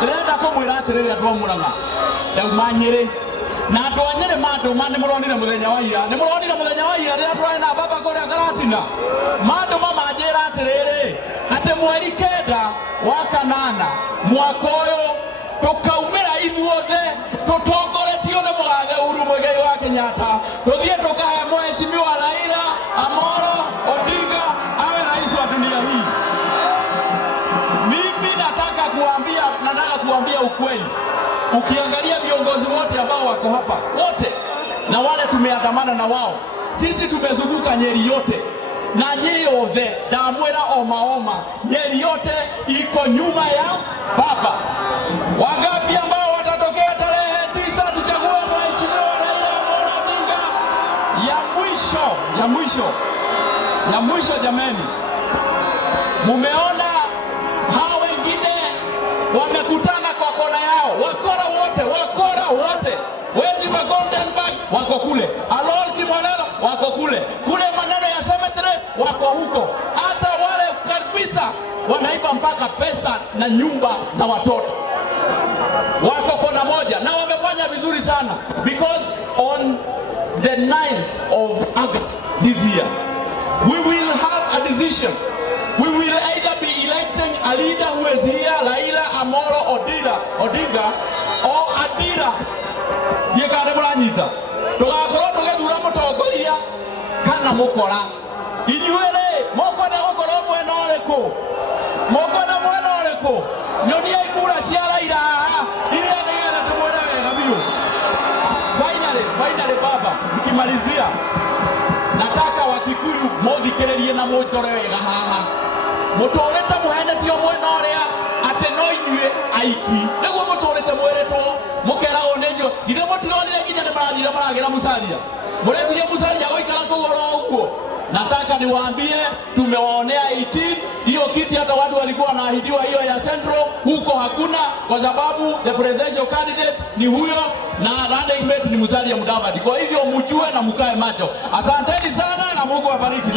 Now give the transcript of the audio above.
Ndĩrenda kũmwĩra atĩrĩrĩ andũ a Murang'a, ndauma Nyĩrĩ na andũ a Nyĩrĩ mandũma nĩmũronire mũthenya wa ira, nĩmũronire mũthenya wa ira rĩrĩa twarĩ na baba kũrĩa Karatina, mandũma manjĩra atĩrĩrĩ atĩ mweri 9 wa kanana mwaka ũyũ tũkaumĩra ithuothe tũtongoretio nĩ mũgathe Uhuru Muigai wa Kenyatta, tũthiĩ tũkahe Mheshimiwa Raila Amolo Odinga awe rais wa dunia hii. Mimi nataka kuambia ukweli. Ukiangalia viongozi wote ambao wako hapa, wote na wale tumeandamana na wao, sisi tumezunguka Nyeri yote, na Nyeri yote ndamwĩra oma Nyeri yote iko nyuma ya baba. Wangapi ambao watatokea tarehe 9 tuchague Mheshimiwa Raila Amolo Odinga? Ya mwisho jameni, mumeona hao wengine wamekutana kwa kona yao, wakora wote, wezi wa Golden Bag wako kule, Alol Kimolelo wako kule maneno ya cemetery wako huko, hata wale kabisa wanaiba mpaka pesa na nyumba za watoto wako kona moja, na wamefanya vizuri sana, because on the 9th of August this year we will have a decision. We will either be electing a leader who is here, Raila Amolo Odinga, or Adira. Yekare muranyita. Tugakorwo tugethura mutongoria kana mukora. Inyuere mukona gukorwo mwena ũrĩkũ? Mukona mwena ũrĩkũ? Nyonia ikura cia Raila iria nĩgetha tũmwĩre wega biũ. Finally baba, nikimalizia nataka Wakikuyu mũthikĩrĩrie na mũtore wega haha. Mũtũrĩte mũhenetio mwena ũrĩa atĩ no inyuĩ aiki nĩguo mũtũrĩte mwĩrĩtwo mũkeragwo nĩ inyuĩ. Githĩ mũtironire nginya nĩ marathire maragĩra Musalia? Mũretirie Musalia gũikara kũgũrwo ũguo? Nataka niwaambie tumewaonea 18 hiyo kiti, hata watu walikuwa wanaahidiwa hiyo ya Central, huko hakuna, kwa sababu the presidential candidate ni huyo na running mate ni Musalia Mudavadi. Kwa hivyo mjue na mkae macho. Asanteni sana na Mungu awabariki.